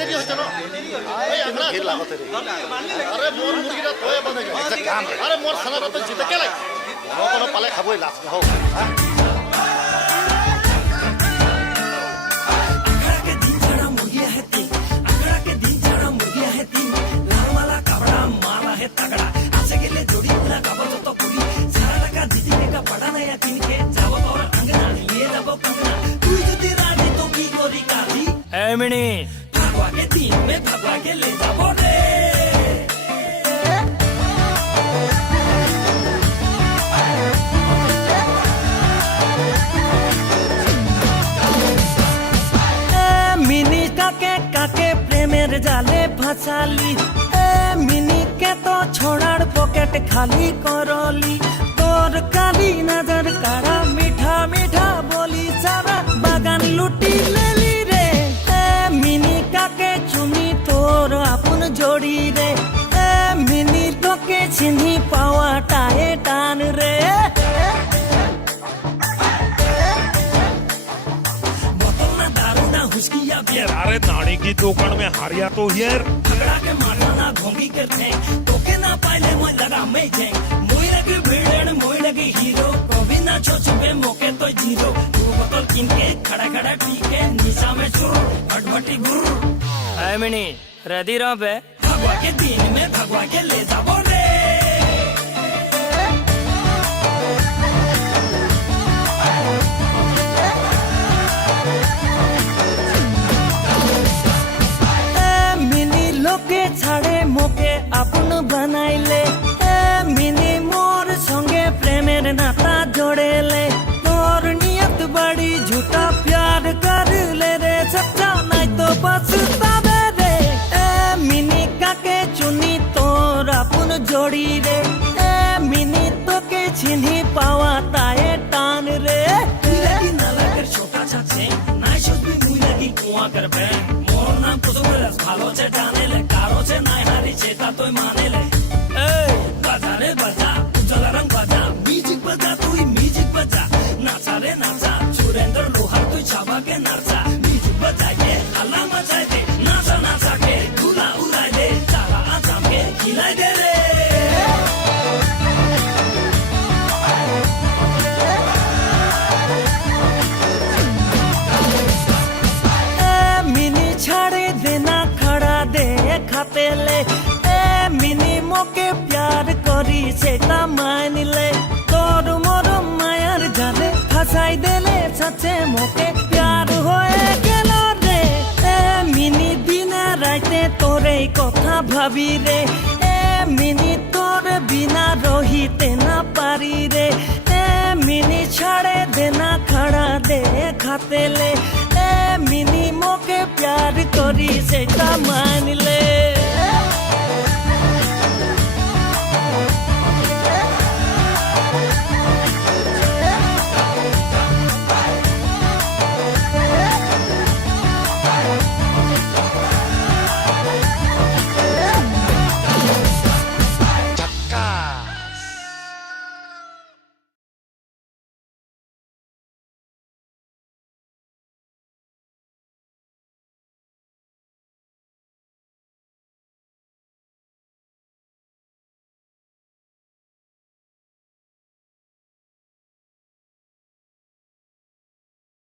দেরি হচ্ছে না এই আমরা কি লাগতে রে আরে মোর মুরগিটা তোয়ে বনে গেছে একটা কাম রে আরে মোর খানাটা তো জিতে কেলাই কোনো পালে খাবই লাজ না হোক হ্যাঁ भगवा के दिन में भगवा के ले जाबो रे मिनी काके काके प्रेमेर जाले फसाली मिनी के तो छोड़ार पॉकेट खाली करली तोर काली नजर काड़ा मीठा मीठा बोली सारा बागान लुटी लेली रे मिनी काके चुमी तोर अपन जोड़ी रे मिनी तो के चिन्ही पावा टाए टान रे अरे नाड़ी की दुकान में हारिया तो यार झगड़ा के मारना ना घोंगी के थे तोके ना पाइले मोय लगा मैं थे मोय लगे भिड़न मोय लगे हीरो कभी ना छोछबे मोके तो जीरो तू बोतल किन के खड़ा खड़ा पीके निशा में चुर भटभटी गुर आई मिनी रेडी रहो बे भगवा के दिन में भगवा के ले जाबो रे के छाड़े मोके अपन बनाइले मिनी मोर संगे प्रेमेर नाता जोड़ेले तोर नियत बड़ी झूठा प्यार कर ले रे सच्चा नहीं तो पछतावे रे मिनी काके चुनी तोर अपन जोड़ी रे मिनी तो के चिन्ही पावा ताए टान रे लगी ना लगे छोटा चाचे नाइ सोचबी मुई लगी कुआं कर बे मोर नाम तो बरस भालो से जाने ले कारो से नाइ हारी चेता तोय माने ले ए बजा रे बजा उजल रंग बजा म्यूजिक बजा तू म्यूजिक बजा नाचा रे नाचा सुरेंद्र लोहार तू छाबा के नाचा म्यूजिक बजा के हल्ला मचा दे नाचा नाचा के धूला उड़ाए दे चाला आजाम के खिलाए दे रे छाड़े देना खड़ा दे खाते ले मिनी मोके प्यार करी सेटा मान ले तोर मोर मायार जाले फसाई देले सच्चे मोके प्यार होए गेल रे मिनी दिन राते तोरे कथा भाबी रे मिनी तोर बिना रहिते ना पारी रे मिनी छाड़े देना खड़ा दे खाते ले मिनी मोके प्यार करी सेटा मान ले